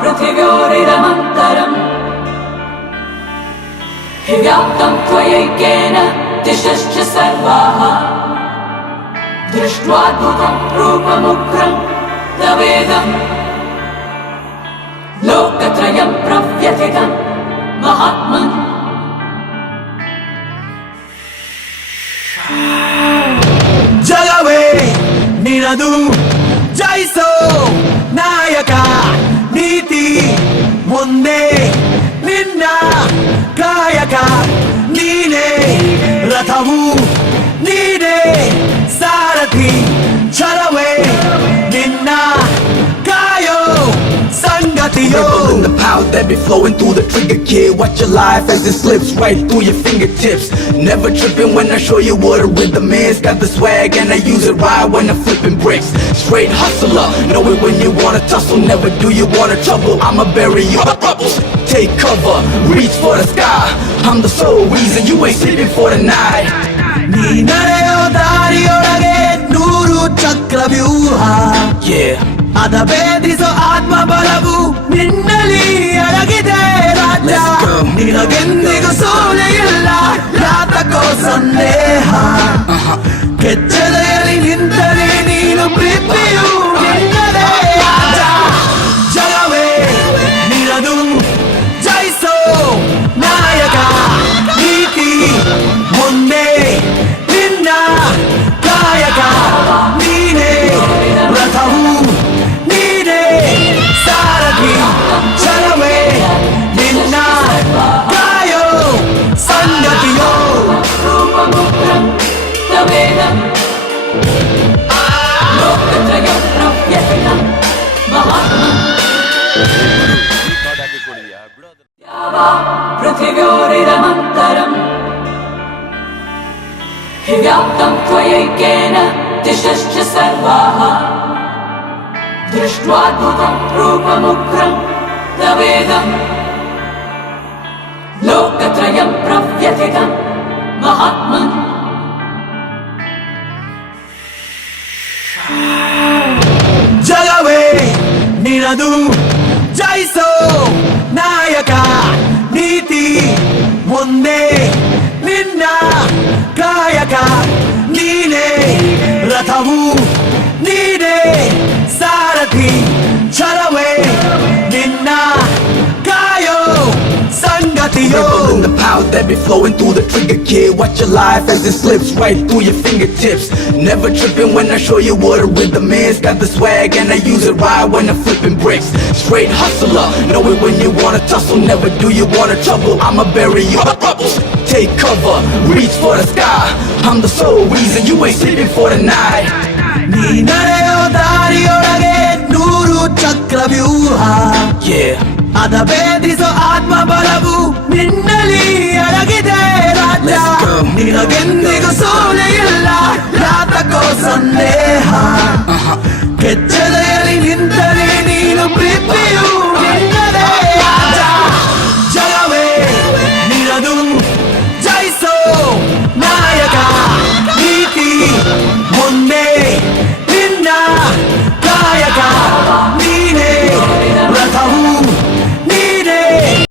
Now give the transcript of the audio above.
पृथिव्योरिदमन्तरम् हि व्याप्तं त्वयैकेन दिशश्च सर्वाः दृष्ट्वाद्भुतं रूपमुग्रं तवेदम् लोकत्रयं प्रव्यथितं महात्मन् ಜಗವೇ ನಿನದು ಜಯಿಸೋ ನಾಯಕ ನೀತಿ ಮುಂದೆ ನಿನ್ನ ಕಾಯಕ ನೀನೇ ರಥವು ನೀನೇ ಸಾರಥಿ ಛಲವೇ ನಿನ್ನ ಕಾಯೋ ಸಂಗತಿಯೋ Revel in the power that be flowing through the trigger, kid. Watch your life as it slips right through your fingertips. Never tripping when I show you what a rhythm is. Got the swag and I use it right when I'm flipping bricks. Straight hustler, know it when you wanna tussle. Never do you wanna trouble, I'ma bury your troubles. Take cover, reach for the sky. I'm the sole reason you ain't sleeping for the night. ನೀ ನಡೆಯೋ ದಾರಿಯೊಳಗೆ ನೂರು ಚಕ್ರವ್ಯೂಹ Yeah. ಅದ ಭೇದಿಸೋ ಆತ್ಮ ಬಲವು ನಿನ್ನಲ್ಲಿ ಅಡಗಿದೆ ರಾಜ್ಯ Let's go. ನಿನಗೆಂದಿಗೂ ಸೋಲೆ ಇಲ್ಲ ಯಾತಕೋ ಸಂದೇಹ ಕೆಚ್ಚಲೆಯಲ್ಲಿ ನಿಂತರೆ ನೀನು ಪ್ರೀತಿಯು ನಿನ್ನದೇ ರಾಜ ಜಗವೇ ನಿನದು ಜಯಿಸೋ ನಾಯಕ ನೀತಿ ಮುಂದೆ ನಿನ್ನ ಕಾಯಕ ನೀನೇ ರಥವು ನೀನೇ ಸಾರಥಿ ಛಲವೇ ನಿನ್ನ ಕಾಯೋ ಸಂಗತಿಯೋ रूपमुग्रं तवेदम् लोकत्रयं प्रव्यथितं महात्मन् पृथिव्योरिदमन्तरम् हि व्याप्तं त्वयैकेन दिशश्च सर्वाः दृष्ट्वाद्भुतं रूपमुग्रं तवेदम् लोकत्रयं प्रव्यथितं महात्मन् ಜಗವೇ ನಿನದು ಜಯಿಸೋ ನಾಯಕ ನೀತಿ ಮುಂದೆ ನಿನ್ನ ಕಾಯಕ ನೀನೇ ರಥವು ನೀನೇ ಸಾರಥಿ ಛಲವೇ ನಿನ್ನ ಕಾಯೋ ಸಂಗತಿಯೋ Revel in the power that be flowing through the trigger, kid. Watch your life as it slips right through your fingertips. Never tripping when I show you what a rhythm is. Got the swag and I use it right when I'm flipping bricks. Straight hustler, know it when you wanna tussle. Never do you wanna trouble, I'ma bury your troubles. Take cover, reach for the sky. I'm the sole reason you ain't sleeping for the night. ನೀ ನಡೆಯೋ ದಾರಿಯೊಳಗೆ ನೂರು ಚಕ್ರವ್ಯೂಹ Yeah. ಅದ ಭೇದಿಸೋ ಆತ್ಮ ಬಲವು ನಿನ್ನಲ್ಲಿ ಅಡಗಿದೆ ರಾಜ್ಯ Let's go. ನಿನಗೆಂದಿಗೂ ಸೋಲೆ